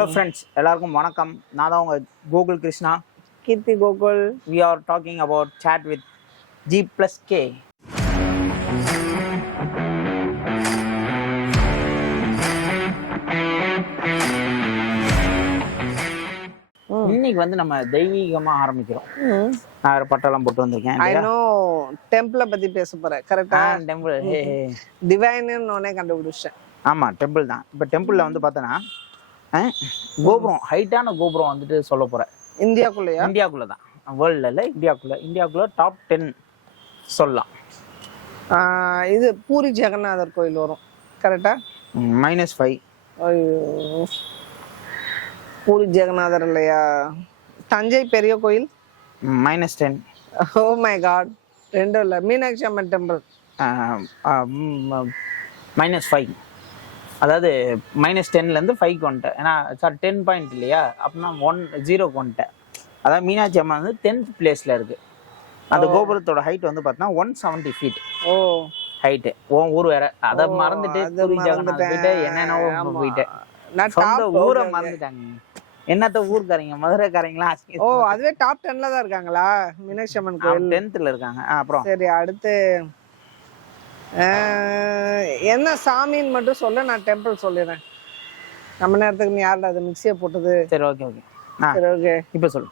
Hello friends, எல்லாருக்கும் வணக்கம். நான் தான் உங்க Gokul Krishna. Keerthi Gokul. We are talking about chat with G+K. இன்னைக்கு வந்து நம்ம தெய்வீகமா ஆரம்பிக்கிறோம். நான் பட்டெல்லாம் போட்டு வந்திருக்கேன். I know டெம்பிள பத்தி பேச போறேன். கரெக்ட்டா? டெம்பிள். டிவைன்னு ஒண்ணே கண்டுபிடிச்சேன். ஆமா, டெம்பிள் தான். இப்ப டெம்பிள்ல வந்து பார்த்தனா கோபுரம், ஹைட்டான கோபுரம் வந்துட்டு சொல்ல போறேன். இந்தியாக்குள்ளயா? இந்தியாக்குள்ள தான். வேர்ல்ட்ல இல்ல, இந்தியாக்குள்ள டாப் 10 சொல்லலாம். இது பூரி ஜெகநாதர் கோயில் வரும். கரெக்ட்டா? -5. ஐயோ. பூரி ஜெகநாதர் இல்லையா? தஞ்சை பெரிய கோயில் -10. Oh my god. ரெண்டும் இல்ல. மீனாட்சி அம்மன் டெம்பிள் -5. அதாவது -10ல இருந்து 5க்கு வந்துட்டேன். ஏன்னா சார் 10 பாயிண்ட் இல்லையா, அப்படின்னா 0க்கு வந்துட்டேன். அதாவது மீனாட்சி அம்மன் வந்து 10th பிளேஸ்ல இருக்கு. அந்த கோபுரத்தோட ஹைட் வந்து பார்த்தீங்கன்னா 170 feet. ஓ ஹைட்டு. ஊர் வேற, அதை மறந்துட்டு பூரி ஜெகநாத் போயிட்டு என்னென்னவோ போயிட்டேன். சொந்த ஊரை மறந்துட்டாங்க. என்னத்த ஊர்க்காரங்க, மதுரைக்காரங்களா? ஓ அதுவே டாப் 10ல தான் இருக்காங்களா? மீனாட்சி அம்மன் கோயில் 10th இருக்காங்க. அப்புறம் சரி, அடுத்து என்ன சாமின்னு மட்டும் சொல்ல, நான் டெம்பிள் சொல்லிடுறேன். நம்ம நேரத்துக்கு நீ யாருல அது மிக்சியை போட்டது? சரி, ஓகே ஓகே. சரி ஓகே, இப்போ சொல்லு.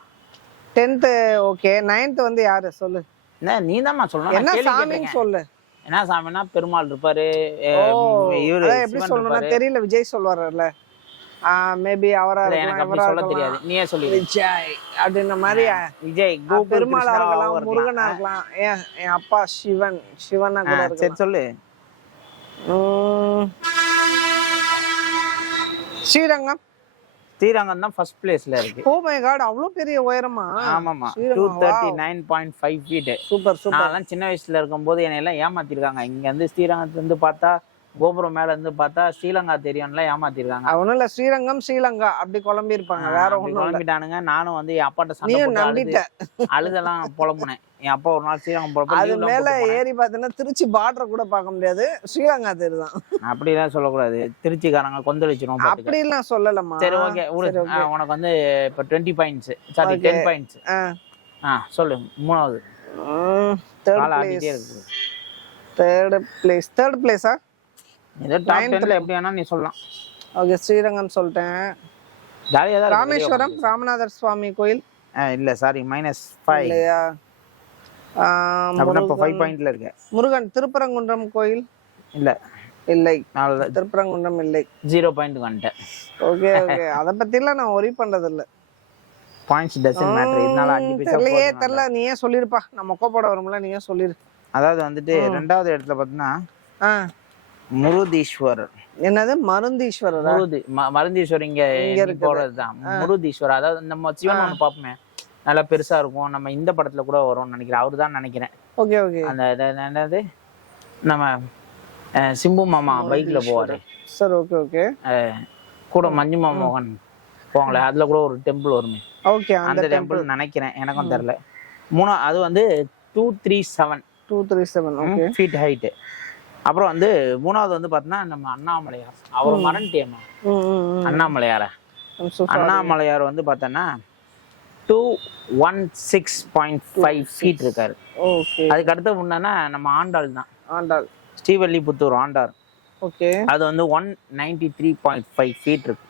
10th okay. 9th வந்து யாரு சொல்லு? நீ தான்மா சொல்லணும். என்ன சாமின்னு சொல்லு. என்ன சாமின்னா பெருமாள் இருப்பாரு. எப்படி சொல்லணும்னா தெரியல. விஜய் சொல்வார்ல, மேபி அவரா சொல்ல தெரியாது, நீயே சொல்லி. விஜய் அப்படின்ற மாதிரி விஜய், பெருமாளா இருக்கலாம், முருகனா இருக்கலாம், என் அப்பா சிவனா கூட இருக்கலாம். சரி சொல்லு. ஸ்ரீரங்கம் தான் ஃபர்ஸ்ட் பிளேஸ்ல இருக்கு. ஓ மை காட், அவ்வளவு பெரிய உயரமா? ஆமாமா, 239.5 feet. Super super. நான் சின்ன வயசுல இருக்கும்போது என்னை எல்லாம் ஏமாத்திருக்காங்க. இங்க வந்து ஸ்ரீரங்கத்துல இருந்து பார்த்தா, கோபுரம் மேல இருந்து பார்த்தா ஸ்ரீலங்கா தெரியும்ல, ஏமாத்திருக்காங்க. அவனும் இல்ல, ஸ்ரீரங்கம் ஸ்ரீலங்கா அப்படி குழம்பி இருப்பாங்க, வேற ஒண்ணும் குழம்பிட்டானுங்க. நானும் வந்து என் அப்பாட்ட சண்டை போட்டு அழுதெல்லாம் புலம்புனேன். என் அப்பா ஒரு நாள் ஸ்ரீரங்கம் போறப்ப அது மேல ஏறி பார்த்தீங்கன்னா திருச்சி பார்டர் கூட பார்க்க முடியாது, ஸ்ரீலங்கா தெரியுதான். அப்படிலாம் சொல்லக்கூடாது, திருச்சிக்காரங்க கொந்தளிச்சிரும். அப்படிலாம் சொல்லலமா. சரி ஓகே, உனக்கு வந்து இப்ப 20 பாயிண்ட்ஸ், சாரி 10 பாயிண்ட்ஸ். சொல்லு. மூணாவது தேர்ட் பிளேஸா? ஏதோ டாப் 10ல எப்படி வேணா நீ சொல்லலாம். ஓகே, ஸ்ரீரங்கம் சொல்லிட்டேன். ஜாலியா தான். ராமேஸ்வரம் ராமநாதர் சுவாமி கோயில் இல்ல, சாரி -5 இல்லையா? அப்ப 5 பாயிண்ட்ல இருக்கு. முருகன் திருப்பரங்குன்றம் கோயில் இல்ல, இல்லை. திருப்பரங்குன்றம் இல்லை. 0 பாயிண்ட் வந்துட்டேன். ஓகே ஓகே, அத பத்திலாம் நான் worry பண்றது இல்ல. Points doesn't matter. இதனால 5 பைசா தெரியல. நீயே சொல்லிருப்பா, நம்ம கோப்போட வரும்ல, நீயே சொல்லிரு. அதாவது வந்துட்டு ரெண்டாவது இடத்துல பார்த்தீங்கன்னா முருதீஸ்வரர். என்னது? மருந்தீஸ்வரர்? மருந்தீஸ்வரர் இங்க போறதுதான் முருதீஸ்வரர். அதாவது நம்ம சிவன் ஒண்ணு பாப்போமே, நல்லா பெருசா இருக்கும். நம்ம இந்த படத்துல கூட வரும்னு நினைக்கிறேன், அவரு தான் நினைக்கிறேன். Okay okay. அந்த என்னது, நம்ம சிம்பு மாமா பைக்ல போவாரு சார். Okay okay. கூட மஞ்சுமா மோகன் போவாங்களே, அதுல கூட ஒரு டெம்பிள் வருமே. ஓகே, அந்த டெம்பிள் நினைக்கிறேன், எனக்கும் தெரியல. அது வந்து 237 feet ஹைட். அப்புறம் வந்து மூணாவது வந்து பாத்தீங்கன்னா நம்ம அண்ணாமலையார். அவர் மறந்துட்டேமா, அண்ணாமலையார் வந்து பார்த்தோன்னா 216.5 feet இருக்காரு. அதுக்கு அடுத்து முன்னா நம்ம ஆண்டாள் தான். ஸ்ரீவல்லிபுத்தூர் ஆண்டார். ஓகே, அது வந்து 193.5 feet இருக்கு.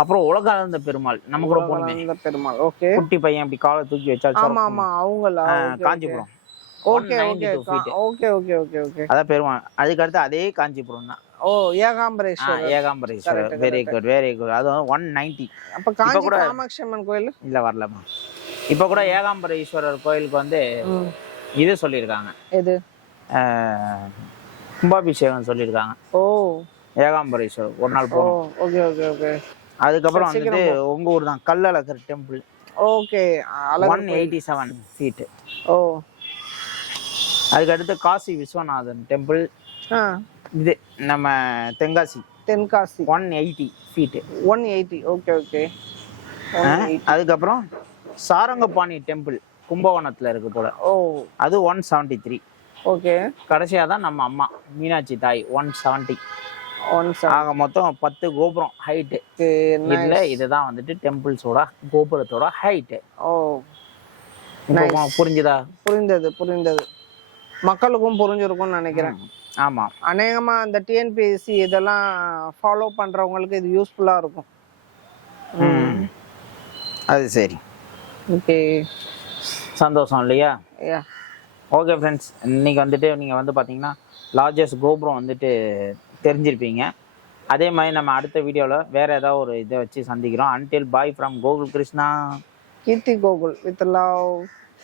அப்புறம் உலகானந்த பெருமாள், நம்ம கூட போனோமே பெருமாள். ஓகே, குட்டி பையன் அப்படி காலை தூக்கி வச்சா. ஆமா ஆமா, அவங்களா? Kanchipuram. Okay okay okay okay okay okay. அதான் பெருமாள். அதுக்கு அடுத்து அதே காஞ்சிபுரம் தான். ஓ, Ekambareswarar. Very good very good. அது 190. அப்ப காஞ்சி காமாட்சி அம்மன் கோயில் இல்ல, வரலமா. இப்ப கூட ஏகாம்பரேஸ்வரர் கோயிலுக்கு வந்து இது சொல்லியிருக்காங்க. எது? கும்பாபிஷேகம் சொல்லியிருக்காங்க. ஓ, ஏகாம்பரேஸ்வரர் ஒரு நாள் போகணும். Okay okay okay. அதுக்கப்புறம் வந்துட்டு உங்க ஊர் தான் கள்ளழகர் டெம்பிள். Okay, 187 feet. ஓ, அதுக்கு அடுத்து காசி விஸ்வநாதன் டெம்பிள். இது நம்ம தென்காசி 180 feet. 180. Okay okay. அதுக்கப்புறம் சாரங்கபாணி டெம்பிள் கும்பகோணத்துல இருக்கு போல. அது 173. ஓகே. கடைசியா தான் நம்ம அம்மா மீனாட்சி தாய் 170. ஆக மொத்தம் 10 கோபுரம் ஹைட்டு. இதுல இதுதான் வந்துட்டு டெம்பிள்ஸோட கோபுரத்தோட ஹைட்டு. ஓ இப்போ புரிஞ்சுதா? புரிந்தது. மக்களுக்கும் புரிஞ்சிருக்கும்னு நினைக்கிறேன். ஆமா, அநேகமா இந்த டிஎன்பிஎஸ்சி இதெல்லாம் ஃபாலோ பண்றவங்களுக்கு இது யூஸ்ஃபுல்லா இருக்கும். அது சரி. ஓகே, சந்தோஷம் இல்லையா? யா. ஓகே ஃப்ரெண்ட்ஸ், இன்னைக்கு வந்துட்டு நீங்கள் வந்து பார்த்தீங்கன்னா லார்ஜஸ்ட் கோபுரம் வந்துட்டு தெரிஞ்சிருப்பீங்க. அதே மாதிரி நம்ம அடுத்த வீடியோவில் வேறு ஏதாவது ஒரு இதை வச்சு சந்திக்கிறோம். Until bye from Gokul Krishna, Keerthi Gokul with love.